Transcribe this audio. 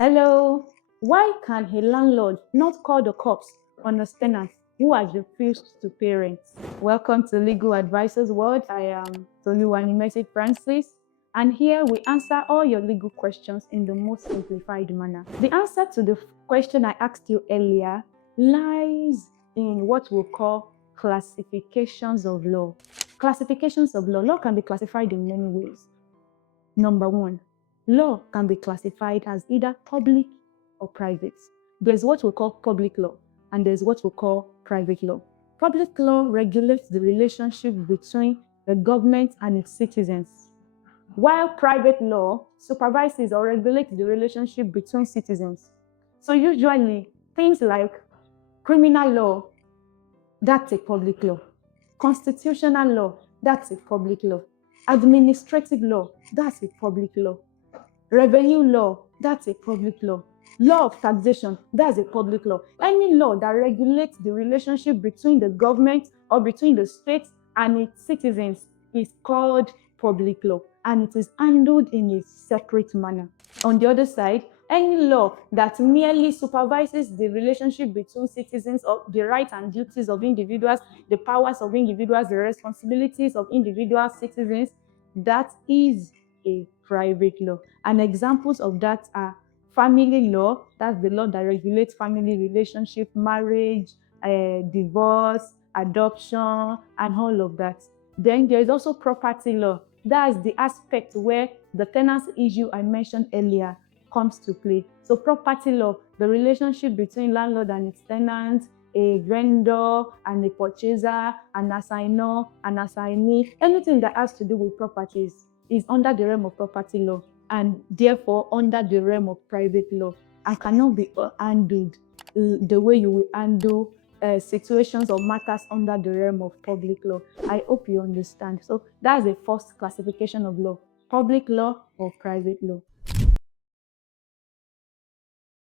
Hello. Why can a landlord not call the cops on a tenant who has refused to pay rent? Welcome to Legal Advisors World. I am Toluwanimesi Francis, and here we answer all your legal questions in the most simplified manner. The answer to the question I asked you earlier lies in what we call classifications of law. Classifications of law. Law can be classified in many ways. Number one, law can be classified as either public or private. There's what we call public law, and there's what we call private law. Public law regulates the relationship between the government and its citizens, while private law supervises or regulates the relationship between citizens. So usually, things like criminal law, that's a public law. Constitutional law, that's a public law. Administrative law, that's a public law. Revenue law, that's a public law. Law of taxation, that's a public law. Any law that regulates the relationship between the government or between the state and its citizens is called public law, and it is handled in a separate manner. On the other side, any law that merely supervises the relationship between citizens or the rights and duties of individuals, the powers of individuals, the responsibilities of individual citizens, that is a private law. And examples of that are family law, that's the law that regulates family relationship, marriage, divorce, adoption, and all of that. Then there is also property law. That's the aspect where the tenancy issue I mentioned earlier comes to play. So property law, the relationship between landlord and its tenant, a vendor and a purchaser, an assigner, an assignee, anything that has to do with properties is under the realm of property law and therefore under the realm of private law and cannot be handled the way you will handle situations or matters under the realm of public law. I hope you understand. So that's the first classification of law, public law or private law.